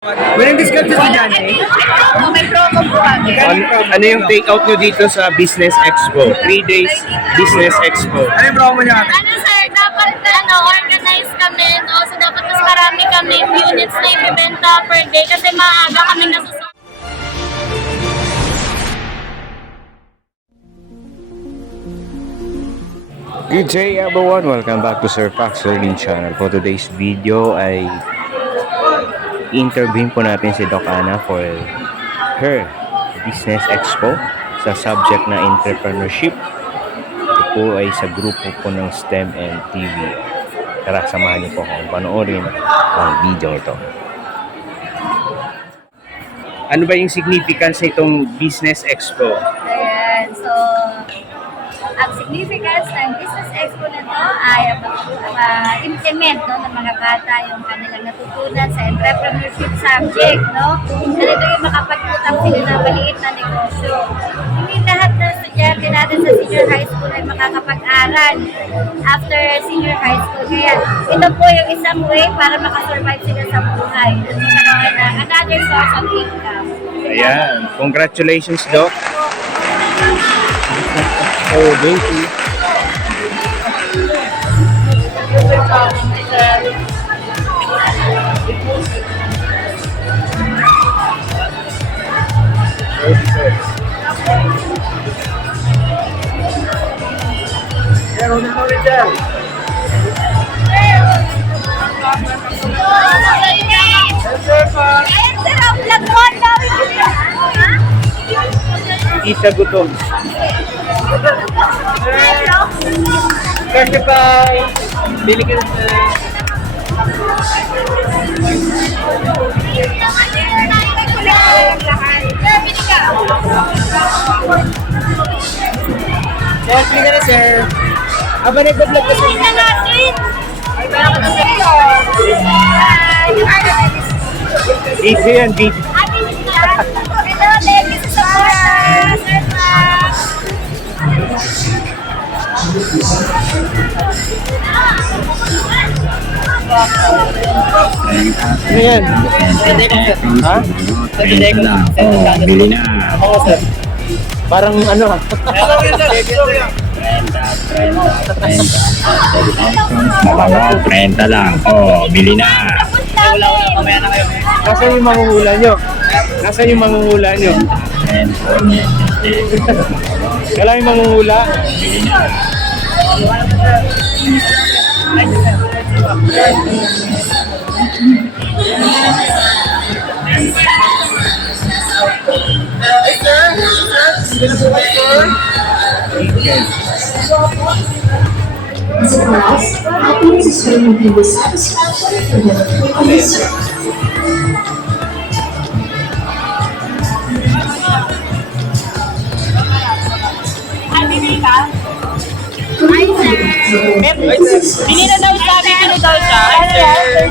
Walang discount sa estudyante? May promo po kami. Ano yung take out nyo dito sa Business Expo? 3 days Business Expo. Ano yung promo niya ate? Ano sir, dapat organize kami. Also dapat mas marami kami units na ibibenta per day kasi maaga kami nasusunod. Good day everyone! Welcome back to Sir Pax Learning Channel. For today's video ay interviewin po natin si Doc Ana for her Business Expo sa subject na entrepreneurship. Ito po ay sa grupo po ng STEM and TV. Tara, samahan niyo po akong panoorin ang video ito. Ano ba yung significance nitong Business Expo? Ayan, so ang significance ng Business Expo na to ay implement ng mga bata yung kanilang natutunan sa entrepreneurship subject, no? Ganito yung makapagputang sila ng maliit na negosyo. Hindi lahat ng estudyante natin sa senior high school ay makakapag-aral after senior high school. Kaya ito po yung isang way para makasurvive sila sa buhay at magkaroon ng another source of income. Ayan, congratulations Doc! Oh, thank you. Meron na ulit dyan. Isa gutom. Kasi pa, bili ka na Sir, bili ka na sir. Aba nag-vlog ka sir. Easy yan, easy. Hello, ladies sa Sir Max. Ano yan? Ha? Bili na. Oo sir. Parang ano ha? Mababaw, 30 lang. Oh, bili na. Nasaan yung manguhula nyo? Nasaan yung manguhula nyo? Kailan yung manguhula? Ay sir, sir, sino po ba sir? Happiness is when you be satisfaction for the previous. Hi, sir. Bili na daw siya. Bili na daw siya. Hi, sir.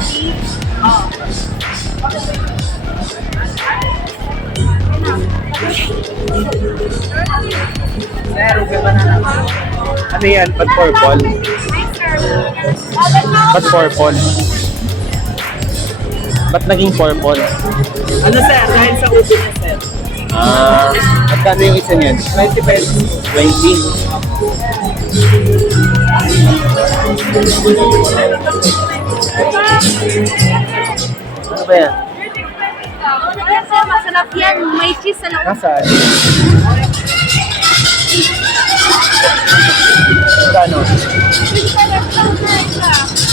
Sir, okay ba na naman? Ano yan? Ba't purple? Hi, sir. Ba't purple? Ba't naging purple? Ano sir, dahil sa uso niya sir? Magkano yung isa niyan? 20 pesos. 20. Ano ba yan? Ayan, sir. Masarap yan. May cheese sa loob. Nasaan? Magkano?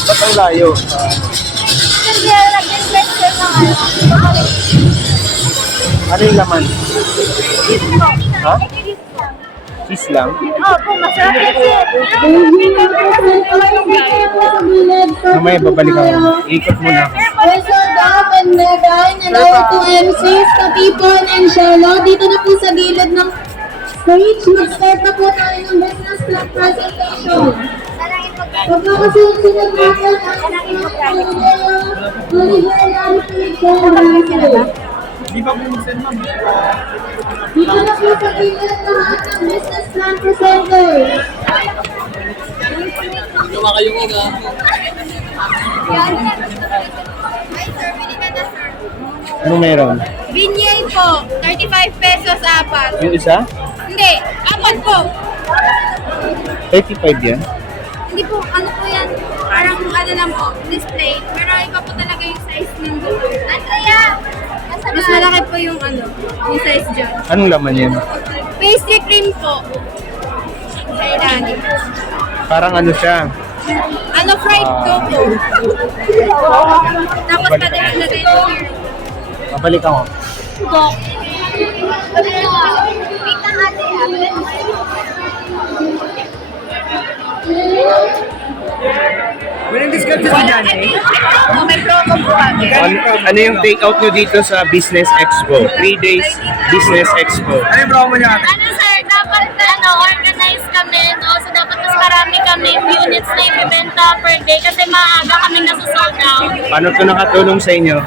Ba't ang layo? Sir, lagyan sir ng Ano yung laman? Ha? Cheese lang? Opo, masarap yan, sir. Mamaya babalik ako. Ikot muna ako. Also, Doc and Megan and our two MCs, Katipon and Shelo, dito na po sa gilid ng stage. Mag-start na po tayo ng business club presentation. Pagkakasunod natin ang Di ba bumuksan ma'am? dito na po sa gilid lahat ng business plan presenters. Gawa kayo ko nga. Hi, sir. Bili ka na, sir. Anong meron? Binyay po, 35 pesos apat. Yung isa? Hindi, apat po. 35 yan? Hindi po, ano po yan? Parang ano lang po, display. Pero iba po talaga yung size nito. Andrea! Mas malaki po yung ano, yung size dyan. Anong laman yan? Pastry cream po. Sa ilalim. Parang ano siya? Ano, fried coco. Tapos pwede ilagay yung Mabalik ako. Walang discount sa Dante. May promo po kami. Ano yung take out nyo dito sa Business Expo? 3 days Business Expo. Ano yung promo niya? Ano sir, dapat organize kami, no? So dapat mas marami kami units na ibibenta per day kasi maaga kami nasa-sold out. Paano ito nakatulong sa inyo?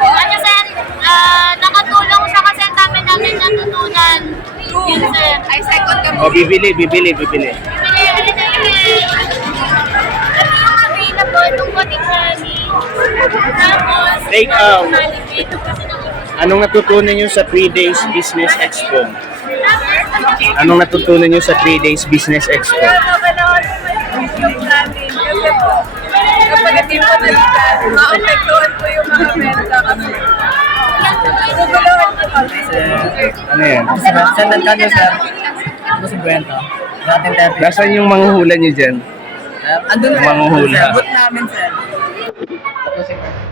Ano sir, nakatulong siya kasi ang dami namin natutunan. Yun sir. Ay, second kami. O, bibili. Available itong patikani. Tapos, Take out. Anong natutunan nyo sa 3 days Business Expo? Anong natutunan nyo sa 3 days Business Expo? Kapag hindi po nalitan, maapektuhan po yung mga benta kasi. Guguluhan po kami. Ano yan? Saan nagkano, sir? Ito si Brenta. Dating tepi. Nasaan yung manghuhula nyo dyan? Andun, Yung manghuhula. sir. Booth namin, sir. Ito si Brenta.